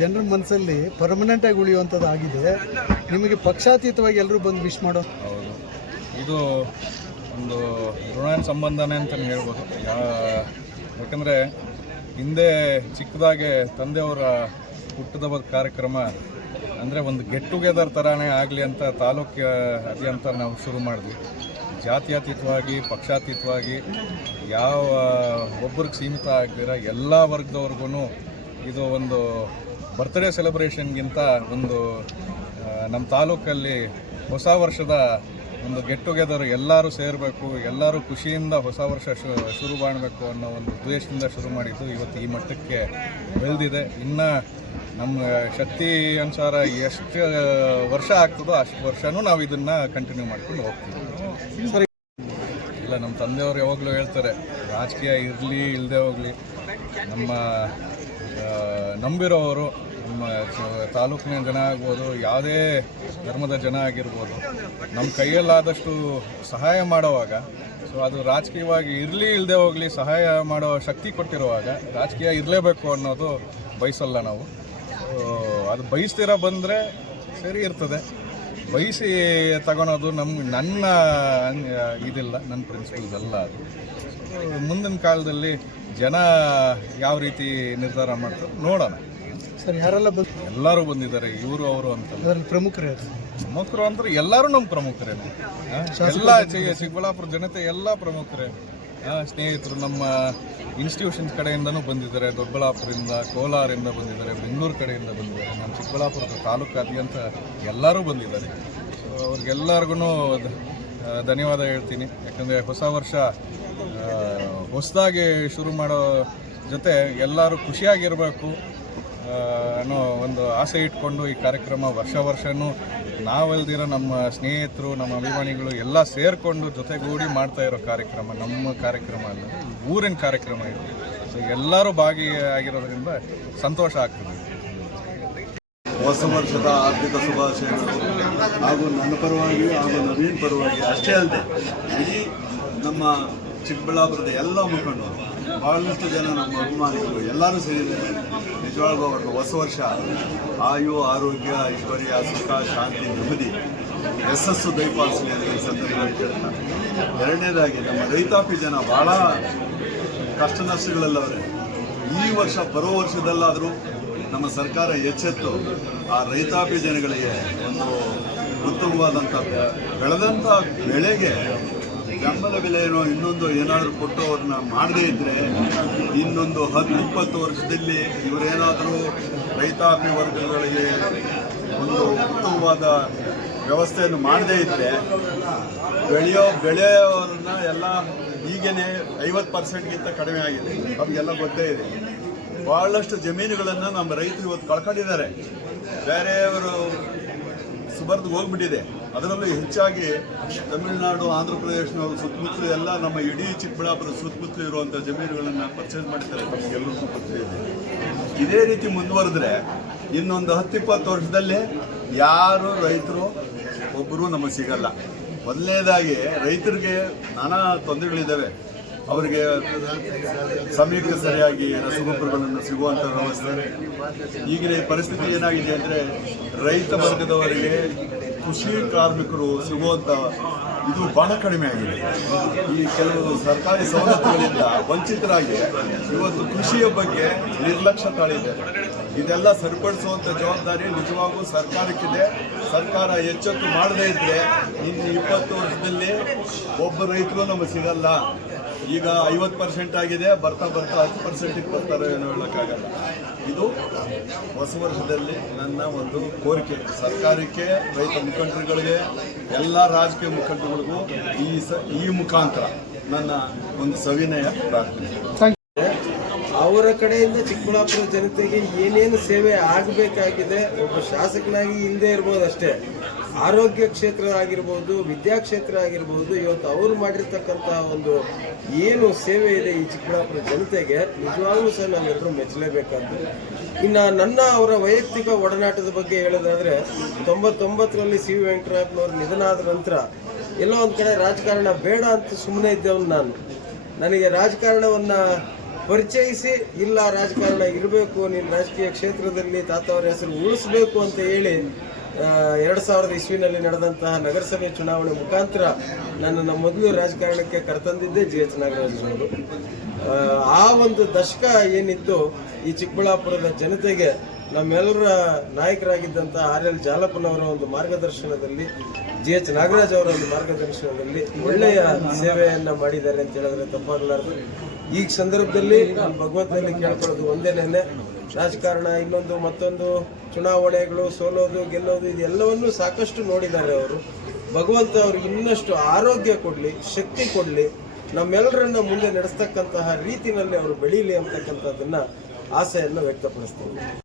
ಜನರ ಮನಸ್ಸಲ್ಲಿ ಪರ್ಮನೆಂಟ್ ಆಗಿ ಉಳಿಯುವಂಥದ್ದು ಆಗಿದೆ. ನಿಮಗೆ ಪಕ್ಷಾತೀತವಾಗಿ ಎಲ್ಲರೂ ಬಂದು ವಿಶ್ ಮಾಡೋ ಹೌದು, ಇದು ಒಂದು ಋಣ ಸಂಬಂಧನೇ ಅಂತಲೇ ಹೇಳ್ಬೋದು. ಯಾಕಂದರೆ ಹಿಂದೆ ಚಿಕ್ಕದಾಗೆ ತಂದೆಯವರ ಹುಟ್ಟುಹಬ್ಬದ ಕಾರ್ಯಕ್ರಮ ಅಂದರೆ ಒಂದು ಗೆಟ್ ಟುಗೆದರ್ ಥರನೇ ಆಗಲಿ ಅಂತ ತಾಲೂಕು ಅದ್ಯಂತ ನಾವು ಶುರು ಮಾಡಿದ್ವಿ. ಜಾತ್ಯತೀತವಾಗಿ ಪಕ್ಷಾತೀತವಾಗಿ ಯಾವ ಒಬ್ಬರಿಗೆ ಸೀಮಿತ ಆಗದಿರ ಎಲ್ಲ ವರ್ಗದವ್ರಿಗೂ ಇದು ಒಂದು ಬರ್ತ್ಡೇ ಸೆಲೆಬ್ರೇಷನ್ಗಿಂತ ಒಂದು ನಮ್ಮ ತಾಲೂಕಲ್ಲಿ ಹೊಸ ವರ್ಷದ ಒಂದು ಗೆಟ್ ಟುಗೆದರ್ ಎಲ್ಲರೂ ಸೇರಬೇಕು, ಎಲ್ಲರೂ ಖುಷಿಯಿಂದ ಹೊಸ ವರ್ಷ ಶುರು ಮಾಡಬೇಕು ಅನ್ನೋ ಒಂದು ಉದ್ದೇಶದಿಂದ ಶುರು ಮಾಡಿದ್ದು ಇವತ್ತು ಈ ಮಟ್ಟಕ್ಕೆ ಬೆಳೆದಿದೆ. ಇನ್ನು ನಮ್ಮ ಶಕ್ತಿ ಅನುಸಾರ ಎಷ್ಟು ವರ್ಷ ಆಗ್ತದೋ ಅಷ್ಟು ವರ್ಷವೂ ನಾವು ಇದನ್ನು ಕಂಟಿನ್ಯೂ ಮಾಡ್ಕೊಂಡು ಹೋಗ್ತೀವಿ. ಸರಿ, ಇಲ್ಲ ನಮ್ಮ ತಂದೆಯವರು ಯಾವಾಗಲೂ ಹೇಳ್ತಾರೆ, ರಾಜಕೀಯ ಇರಲಿ ಇಲ್ಲದೆ ಹೋಗಲಿ ನಮ್ಮ ನಂಬಿರೋವರು ನಮ್ಮ ತಾಲೂಕಿನ ಜನ ಆಗ್ಬೋದು, ಯಾವುದೇ ಧರ್ಮದ ಜನ ಆಗಿರ್ಬೋದು, ನಮ್ಮ ಕೈಯಲ್ಲಾದಷ್ಟು ಸಹಾಯ ಮಾಡೋವಾಗ ಸೊ ಅದು ರಾಜಕೀಯವಾಗಿ ಇರಲಿ ಇಲ್ಲದೆ ಹೋಗಲಿ ಸಹಾಯ ಮಾಡೋ ಶಕ್ತಿ ಕೊಟ್ಟಿರುವಾಗ ರಾಜಕೀಯ ಇರಲೇಬೇಕು ಅನ್ನೋದು ಬಯಸಲ್ಲ ನಾವು. ಅದು ಬಯಸ್ತೀರ ಬಂದರೆ ಸರಿ ಇರ್ತದೆ, ಬಯಸಿ ತಗೊಳೋದು ನನ್ನ ಇದಿಲ್ಲ, ನನ್ನ ಪ್ರಿನ್ಸಿಪಲ್ಸ್ ಅಲ್ಲ ಅದು. ಮುಂದಿನ ಕಾಲದಲ್ಲಿ ಜನ ಯಾವ ರೀತಿ ನಿರ್ಧಾರ ಮಾಡ್ತಾರೆ ನೋಡೋಣ. ಸರ್, ಯಾರೆಲ್ಲ ಎಲ್ಲರೂ ಬಂದಿದ್ದಾರೆ, ಇವರು ಅವರು ಅಂತ ಪ್ರಮುಖರು ಅಂದ್ರೆ ಎಲ್ಲರೂ ನಮ್ಮ ಪ್ರಮುಖರೇ. ಎಲ್ಲ ಚಿಕ್ಕಬಳ್ಳಾಪುರ ಜನತೆ ಎಲ್ಲ ಪ್ರಮುಖರೇ, ಸ್ನೇಹಿತರು. ನಮ್ಮ ಇನ್ಸ್ಟಿಟ್ಯೂಷನ್ಸ್ ಕಡೆಯಿಂದನೂ ಬಂದಿದ್ದಾರೆ, ದೊಡ್ಡಬಳ್ಳಾಪುರದಿಂದ, ಕೋಲಾರಿಂದ ಬಂದಿದ್ದಾರೆ, ಬೆಂಗಳೂರು ಕಡೆಯಿಂದ ಬಂದಿದ್ದಾರೆ, ನಮ್ಮ ಚಿಕ್ಕಬಳ್ಳಾಪುರದ ತಾಲೂಕಾದ್ಯಂತ ಎಲ್ಲರೂ ಬಂದಿದ್ದಾರೆ. ಅವ್ರಿಗೆಲ್ಲರಿಗೂ ಧನ್ಯವಾದ ಹೇಳ್ತೀನಿ. ಯಾಕಂದರೆ ಹೊಸ ವರ್ಷ ಹೊಸದಾಗಿ ಶುರು ಮಾಡೋ ಜೊತೆ ಎಲ್ಲರೂ ಖುಷಿಯಾಗಿರಬೇಕು ಅನ್ನೋ ಒಂದು ಆಸೆ ಇಟ್ಕೊಂಡು ಈ ಕಾರ್ಯಕ್ರಮ ವರ್ಷನೂ ನಾವಲ್ದಿರೋ ನಮ್ಮ ಸ್ನೇಹಿತರು, ನಮ್ಮ ಅಭಿಮಾನಿಗಳು ಎಲ್ಲ ಸೇರಿಕೊಂಡು ಜೊತೆಗೂಡಿ ಮಾಡ್ತಾ ಇರೋ ಕಾರ್ಯಕ್ರಮ ನಮ್ಮ ಕಾರ್ಯಕ್ರಮ ಅಲ್ಲ, ಊರಿನ ಕಾರ್ಯಕ್ರಮ ಇದು. ಸೊ ಎಲ್ಲರೂ ಭಾಗಿಯಾಗಿರೋದ್ರಿಂದ ಸಂತೋಷ ಆಗ್ತದೆ. ಹೊಸ ವರ್ಷದ ಆರ್ಥಿಕ ಶುಭಾಶಯಗಳು ಹಾಗೂ ನನ್ನ ಪರವಾಗಿ ಹಾಗೂ ನವೀನ್ ಪರವಾಗಿ ಅಷ್ಟೇ ಅಲ್ಲದೆ ಇಡೀ ನಮ್ಮ ಚಿಕ್ಕಬಳ್ಳಾಪುರದ ಎಲ್ಲ ಮುಖಂಡರು, ಭಾಳಷ್ಟು ಜನ ನಮ್ಮ ಅಭಿಮಾನಿಗಳು ಎಲ್ಲರೂ ಸೇರಿದ್ದಾರೆ. ನಿಜವಾಗ್ಲೂ ಅವ್ರಿಗೆ ಹೊಸ ವರ್ಷ ಆಯು, ಆರೋಗ್ಯ, ಐಶ್ವರ್ಯ, ಸುಖ, ಶಾಂತಿ, ನೆಮ್ಮದಿ, ಯಶಸ್ಸು ದಯಪಾಲಿಸಲಿ ಅಂತ ಈ ಸಂದರ್ಭದಲ್ಲಿ ಕೇಳ್ತಾರೆ. ಎರಡನೇದಾಗಿ ನಮ್ಮ ರೈತಾಪಿ ಜನ ಭಾಳ ಕಷ್ಟ ನಷ್ಟಗಳಲ್ಲವರೆ. ಈ ವರ್ಷ ಬರೋ ವರ್ಷದಲ್ಲಾದರೂ ನಮ್ಮ ಸರ್ಕಾರ ಎಚ್ಚೆತ್ತು ಆ ರೈತಾಪಿ ಜನಗಳಿಗೆ ಒಂದು ಉತ್ತಮವಾದಂಥ ಬೆಳೆದಂಥ ಬೆಳೆಗೆ ಬೆಂಬಲ ಬೆಲೆನೋ ಇನ್ನೊಂದು ಏನಾದರೂ ಕೊಟ್ಟು ಅವ್ರನ್ನ ಮಾಡದೇ ಇದ್ದರೆ ಇನ್ನೊಂದು 10-20 ವರ್ಷದಲ್ಲಿ ಇವರೇನಾದರೂ ರೈತಾಪಿ ವರ್ಗಗಳಿಗೆ ಒಂದು ಉತ್ತಮವಾದ ವ್ಯವಸ್ಥೆಯನ್ನು ಮಾಡದೇ ಇದ್ದರೆ ಬೆಳೆಯೋರನ್ನ ಎಲ್ಲ ಈಗೇನೆ 50%ಗಿಂತ ಕಡಿಮೆ ಆಗಿದೆ. ನಮಗೆಲ್ಲ ಗೊತ್ತೇ ಇದೆ. ಭಾಳಷ್ಟು ಜಮೀನುಗಳನ್ನು ನಮ್ಮ ರೈತರು ಇವತ್ತು ಕಳ್ಕೊಂಡಿದ್ದಾರೆ. ಬೇರೆಯವರು ಸುಬರ್ದು ಹೋಗ್ಬಿಟ್ಟಿದೆ. ಅದರಲ್ಲೂ ಹೆಚ್ಚಾಗಿ ತಮಿಳುನಾಡು, ಆಂಧ್ರ ಪ್ರದೇಶನವರು ಸುತ್ತಮುತ್ತಲು ಎಲ್ಲ ನಮ್ಮ ಇಡೀ ಚಿಕ್ಕಬಳ್ಳಾಪುರ ಸುತ್ತಮುತ್ತಲು ಇರುವಂಥ ಜಮೀನುಗಳನ್ನು ಪರ್ಚೇಸ್ ಮಾಡಿದ್ದಾರೆ. ನಮಗೆಲ್ಲರಿಗೂ ಗೊತ್ತಿದೆ. ಇದೇ ರೀತಿ ಮುಂದುವರೆದ್ರೆ ಇನ್ನೊಂದು 10-20 ವರ್ಷದಲ್ಲಿ ಯಾರು ರೈತರು ಒಬ್ಬರು ನಮಗೆ ಸಿಗಲ್ಲ. ಮೊದಲನೇದಾಗಿ ರೈತರಿಗೆ ನಾನಾ ತೊಂದರೆಗಳಿದ್ದಾವೆ. ಅವರಿಗೆ ಸಮಯಕ್ಕೆ ಸರಿಯಾಗಿ ರಸಗೊಬ್ಬರಗಳನ್ನು ಸಿಗುವಂಥ ವ್ಯವಸ್ಥೆ. ಈಗಿನ ಪರಿಸ್ಥಿತಿ ಏನಾಗಿದೆ ಅಂದರೆ ರೈತ ವರ್ಗದವರಿಗೆ ಕೃಷಿ ಕಾರ್ಮಿಕರು ಸಿಗುವಂಥ ಇದು ಬಹಳ ಕಡಿಮೆ ಆಗಿದೆ. ಈ ಕೆಲವು ಸರ್ಕಾರಿ ಸವಲತ್ತುಗಳಿಂದ ವಂಚಿತರಾಗಿ ಇವತ್ತು ಕೃಷಿಯ ಬಗ್ಗೆ ನಿರ್ಲಕ್ಷ್ಯ ತಾಳಿದ್ದಾರೆ. ಇದೆಲ್ಲ ಸರಿಪಡಿಸುವಂಥ ಜವಾಬ್ದಾರಿ ನಿಜವಾಗೂ ಸರ್ಕಾರಕ್ಕಿದೆ. ಸರ್ಕಾರ ಎಚ್ಚೆತ್ತು ಮಾಡದೇ ಇದ್ದರೆ ಇನ್ನು 20 ವರ್ಷದಲ್ಲಿ ಒಬ್ಬ ರೈತರು ನಮಗೆ ಸಿಗಲ್ಲ. ಈಗ 50% ಆಗಿದೆ, ಬರ್ತಾ 10%ಗೆ ಬರ್ತಾರೆ ಏನೋ ಹೇಳೋಕ್ಕಾಗಲ್ಲ. ಇದು ಹೊಸ ವರ್ಷದಲ್ಲಿ ನನ್ನ ಒಂದು ಕೋರಿಕೆ ಸರ್ಕಾರಕ್ಕೆ, ರೈತ ಮುಖಂಡರುಗಳಿಗೆ, ಎಲ್ಲ ರಾಜಕೀಯ ಮುಖಂಡರುಗಳಿಗೂ ಈ ಮುಖಾಂತರ ನನ್ನ ಒಂದು ಸವಿನಯ ಪ್ರಾರ್ಥನೆ. ಅವರ ಕಡೆಯಿಂದ ಚಿಕ್ಕಬಳ್ಳಾಪುರ ಜನತೆಗೆ ಏನೇನು ಸೇವೆ ಆಗಬೇಕಾಗಿದೆ ಒಬ್ಬ ಶಾಸಕನಾಗಿ ಹಿಂದೆ ಇರ್ಬೋದು ಅಷ್ಟೇ. ಆರೋಗ್ಯ ಕ್ಷೇತ್ರ ಆಗಿರ್ಬೋದು, ವಿದ್ಯಾಕ್ಷೇತ್ರ ಆಗಿರ್ಬೋದು, ಇವತ್ತು ಅವರು ಮಾಡಿರ್ತಕ್ಕಂಥ ಒಂದು ಏನು ಸೇವೆ ಇದೆ ಈ ಚಿಕ್ಕಬಳ್ಳಾಪುರ ಜನತೆಗೆ ನಿಜವಾಗ್ಲೂ ಸಹ ನಾವೆಲ್ಲರೂ ಮೆಚ್ಚಲೇಬೇಕಾದ್ದು. ಇನ್ನು ಅವರ ವೈಯಕ್ತಿಕ ಒಡನಾಟದ ಬಗ್ಗೆ ಹೇಳೋದಾದರೆ 99ರಲ್ಲಿ ಸಿ ವಿ ವೆಂಕಟರಾಯಪ್ಪನವರು ನಿಧನ ಆದ ನಂತರ ಎಲ್ಲೋ ಒಂದು ಕಡೆ ರಾಜಕಾರಣ ಬೇಡ ಅಂತ ಸುಮ್ಮನೆ ಇದ್ದವನು ನಾನು. ನನಗೆ ರಾಜಕಾರಣವನ್ನು ಪರಿಚಯಿಸಿ ಇಲ್ಲ ರಾಜಕಾರಣ ಇರಬೇಕು, ನೀನು ರಾಜಕೀಯ ಕ್ಷೇತ್ರದಲ್ಲಿ ತಾತವರ ಹೆಸರು ಉಳಿಸ್ಬೇಕು ಅಂತ ಹೇಳಿ 2000 ಇಸ್ವಿನಲ್ಲಿ ನಡೆದಂತಹ ನಗರಸಭೆ ಚುನಾವಣೆ ಮುಖಾಂತರ ನನ್ನನ್ನು ಮೊದಲು ರಾಜಕಾರಣಕ್ಕೆ ಕರೆತಂದಿದ್ದೇ GH ನಾಗರಾಜ್ ಅವರು. ಆ ಒಂದು ದಶಕ ಏನಿತ್ತು ಈ ಚಿಕ್ಕಬಳ್ಳಾಪುರದ ಜನತೆಗೆ ನಮ್ಮೆಲ್ಲರ ನಾಯಕರಾಗಿದ್ದಂತಹ RL ಜಾಲಪ್ಪನವರ ಒಂದು ಮಾರ್ಗದರ್ಶನದಲ್ಲಿ, GH ನಾಗರಾಜ್ ಅವರ ಒಂದು ಮಾರ್ಗದರ್ಶನದಲ್ಲಿ ಒಳ್ಳೆಯ ಸೇವೆಯನ್ನ ಮಾಡಿದ್ದಾರೆ ಅಂತ ಹೇಳಿದ್ರೆ ತಪ್ಪಾಗಲಾರದು. ಈ ಸಂದರ್ಭದಲ್ಲಿ ನಾನು ಭಗವಂತನಲ್ಲಿ ಕೇಳ್ಕೊಳ್ಳೋದು ಒಂದೇನೇನೆ, ರಾಜಕಾರಣ ಇನ್ನೊಂದು ಮತ್ತೊಂದು ಚುನಾವಣೆಗಳು, ಸೋಲೋದು ಗೆಲ್ಲೋದು ಇದೆಲ್ಲವನ್ನೂ ಸಾಕಷ್ಟು ನೋಡಿದ್ದಾರೆ ಅವರು. ಭಗವಂತ ಅವ್ರಿಗೆ ಇನ್ನಷ್ಟು ಆರೋಗ್ಯ ಕೊಡಲಿ, ಶಕ್ತಿ ಕೊಡಲಿ, ನಮ್ಮೆಲ್ಲರನ್ನ ಮುಂದೆ ನಡೆಸ್ತಕ್ಕಂತಹ ರೀತಿಯಲ್ಲಿ ಅವರು ಬೆಳೀಲಿ ಅಂತಕ್ಕಂಥದ್ದನ್ನ ಆಸೆಯನ್ನು ವ್ಯಕ್ತಪಡಿಸ್ತಾರೆ.